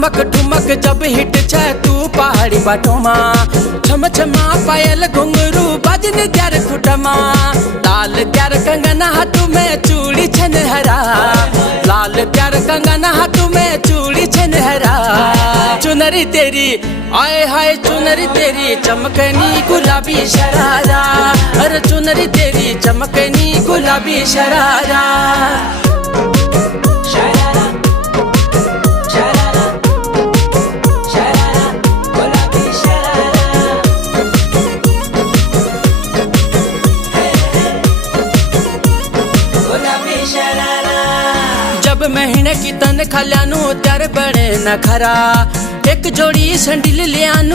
ठुमक ठुमक जब हिट छे तू पहाड़ी बाटोमा, छम छमा पायल घुंघरू बजन त्यार खुटमा। लाल त्यार कंगना हाथों में चूड़ी छनहरा, लाल त्यार कंगना हाथों में चूड़ी छनहरा। चुनरी तेरी आए हाय चुनरी तेरी चमकनी गुलाबी शरारा, अरे चुनरी तेरी चमकनी गुलाबी शरारा। जब महीने की तन खल्यानू त्यार बड़े न खरा, एक जोड़ी संडिल ले आनू